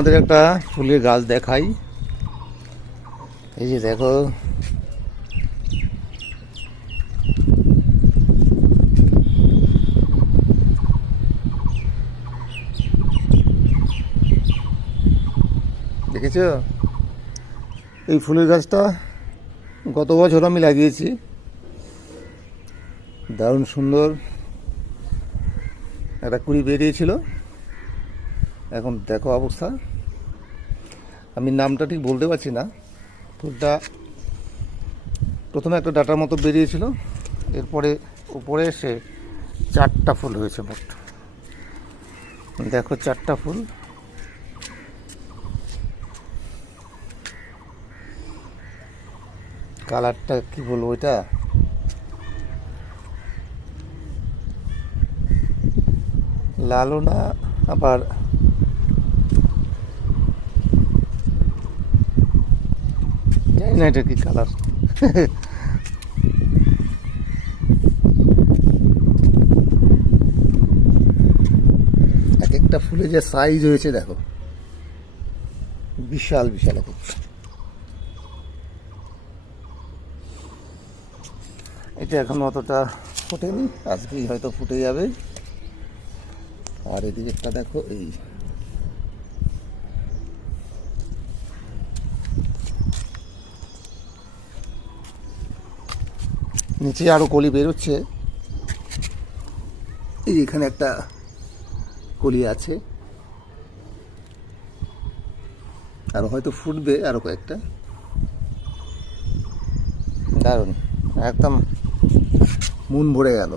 আমাদের একটা ফুলের গাছ দেখাই। এই যে দেখো, দেখেছো? এই ফুলের গাছটা গত বছর আমি লাগিয়েছি, দারুণ সুন্দর একটা কুড়ি বেরিয়েছিল। এখন দেখো অবস্থা, আমি নামটা ঠিক বলতে পারছি না। ফুলটা প্রথমে একটা ডাটার মতো বেরিয়েছিল, এরপরে উপরে এসে 4টা ফুল হয়েছে মোট। দেখো 4টা ফুল। কালারটা কি বলবো, এটা লালও না, আবার জানি না এটা কি কালার। এক একটা ফুলে যে সাইজ হয়েছে দেখো, বিশাল বিশাল এক একটা। এটা এখন অতটা ফোটেনি, আজকেই হয়তো ফুটে যাবে। আর এদিকেরটা দেখো, এই নিচে আরো কলি বেরোচ্ছে। এই এখানে একটা কলি আছে, আরো হয়তো ফুটবে আরো কয়েকটা। দারুণ, একদম মন ভরে গেল।